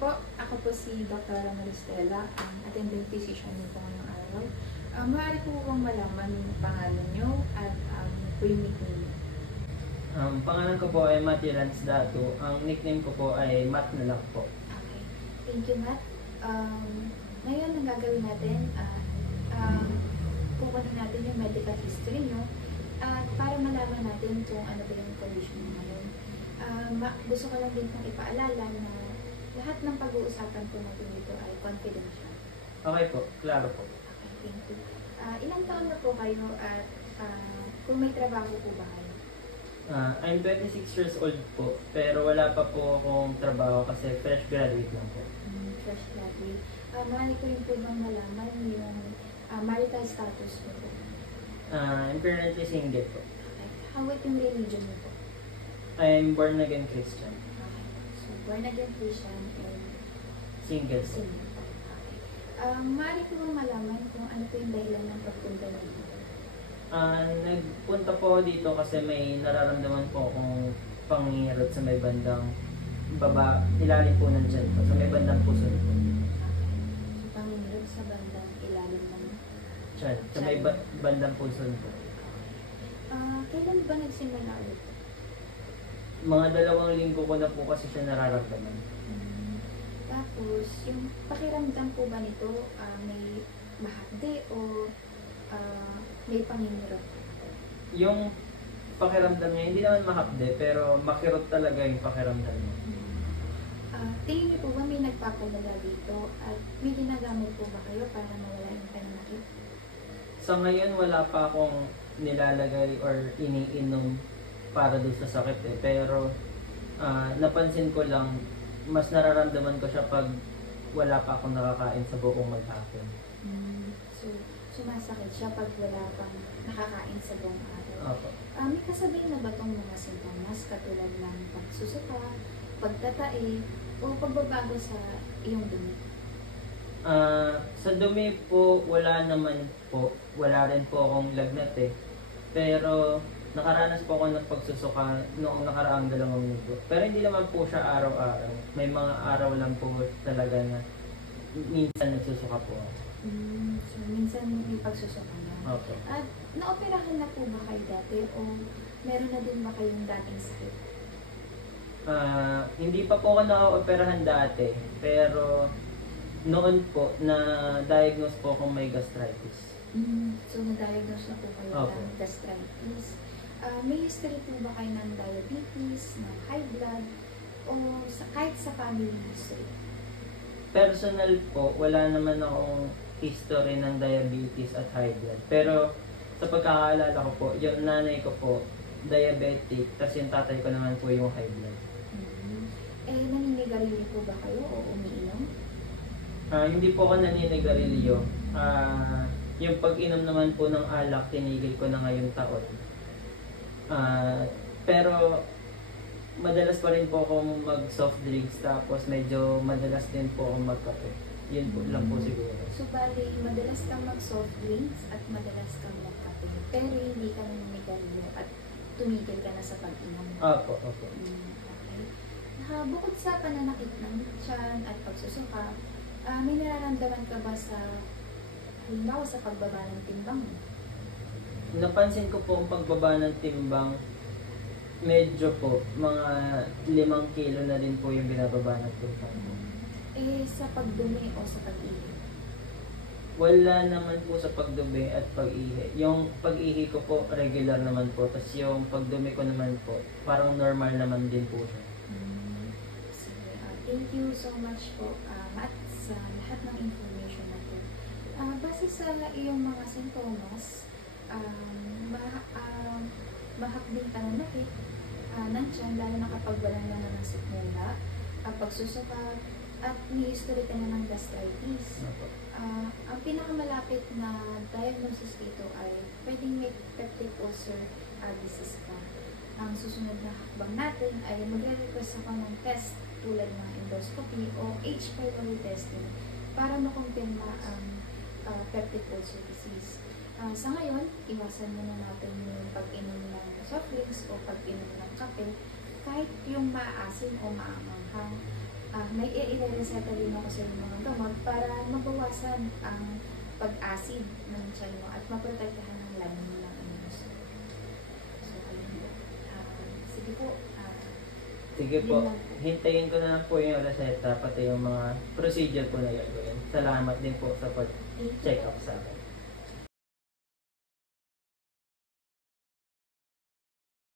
po, ako po si Dr. Maristela, ang attending physician nito ngayong araw. Maaari po bang malaman yung pangalan nyo at po yung nickname nyo? Pangalan ko po ay Matthew Lansdato. Ang nickname ko po ay Matt na lang po. Okay. Thank you, Matt. Ngayon, ang gagawin natin, pupunin natin yung medical history nyo at para malaman natin kung ano ba yung condition nyo ngayon. Gusto ko lang din pong ipaalala na lahat ng pag-uusapan po natin dito ay confidential. Okay po, klaro po. Okay, thank you. Ilang taon na po kayo at kung may trabaho po ba kayo? I'm 26 years old po, pero wala pa po akong trabaho kasi fresh graduate lang po. Fresh graduate. Maaari ko rin po bang malaman yung marital status mo po? I'm currently single po. Okay. How about yung religion mo po? I'm born again Christian. Okay. So, born again Christian and Single po. single. Okay. Maaari ko bang malaman kung ano po yung dahilan ng pagpunta nito? Nagpunta po dito kasi may nararamdaman po akong pangingirot sa may bandang ilalim po ng dyan po, sa may bandang puso po. Okay. So, pangingirot sa bandang ilalim ng Dyan, sa may bandang puso po. Kailan ba nagsimula ulit? Mga 2 linggo ko na po kasi siya nararamdaman. Tapos, yung pakiramdam po ba nito, may mahapde o may pangingirot? Yung pakiramdam niya, hindi naman mahapde, pero makirot talaga yung pakiramdam niya. Tingin niyo po ba may nagpapalala dito at may ginagamit po ba kayo para mawala yung pananakit? Sa ngayon, wala pa akong nilalagay or iniinom para doon sa sakit eh. Pero napansin ko lang, mas nararamdaman ko siya pag wala pa akong nakakain sa buong maghapon. So, sumasakit siya pag wala pang nakakain sa buong araw. Opo. May kasabay na ba itong mga sintomas katulad ng pagsusuka, pagtatae, o pagbabago sa iyong dumi? Sa dumi po, wala naman po. Wala rin po akong lagnat eh. Pero nakaranas po ako ng pagsusuka noong nakaraang 2 linggo. Pero hindi naman po siya araw-araw. May mga araw lang po talaga na minsan nagsusuka po ako. So, minsan may pagsusuka na. Okay. At naoperahan na po ba kayo dati o meron na din ba kayong dating sakit? Hindi pa po ako na-operahan dati. Pero noon po, na-diagnose po akong may gastritis. So, na-diagnose na po kayo ng gastritis. May history po ba kayo ng diabetes, ng high blood, o kahit sa family history? Personal po, wala naman akong history ng diabetes at high blood. Pero sa pagkakaalala ko po, yung nanay ko po, diabetic, tapos yung tatay ko naman po yung high blood. Naninigarilyo po ba kayo o umiinom? Hindi po ako naninigarilyo. Yung pag-inom naman po ng alak, tinigil ko na ngayong taon. Pero madalas pa rin po akong mag-soft drinks, tapos medyo madalas din po akong magkape. Yun po lang po siguro. So, bali, madalas kang mag-soft drinks at madalas kang magkape. Pero hindi ka naninigarilyo at tumigil ka na sa pag-inom. Opo. Okay. Bukod sa pananakit ng tiyan at pagsusuka, may nararamdaman ka ba halimbawa sa pagbaba ng timbang mo? Napansin ko po ang pagbaba ng timbang, medyo po, mga 5 kilo na din po yung binababa ng timbang ko. Sa pagdumi o sa pag-ihi? Wala naman po sa pagdumi at pag-ihi. Yung pag-ihi ko po, regular naman po. Tapos yung pagdumi ko naman po, parang normal naman din po siya. Thank you so much po, Matt, sa lahat ng information na po. Base sa iyong mga sintomas, mahakbing pananakit ng tiyan, lalo na kapag walang naman ng sikmula, pagsusuka, at may history ka na ng gastritis. Ang pinakamalapit na diagnosis dito ay pwedeng may peptic ulcer disease ka. Ang susunod na hakbang natin ay magre-request ako ng test tulad ng endoscopy o H. pylori testing para makumpirma ang peptic ulcer disease. Sa ngayon, iwasan muna natin yung pag-inom ng soft drinks o pag-inom ng kape kahit yung maasim o maamanghang. may i-reseta din ako sa mga gamot para mabawasan ang pag-acid ng tiyan mo at maprotektahan ng laman mo ng immune system. So, ayun. Sige po. Sige Yun po, lang po. hintayin ko na lang po yung reseta, pati yung mga procedure po na gagawin. Salamat din po sa pag-check up sa akin.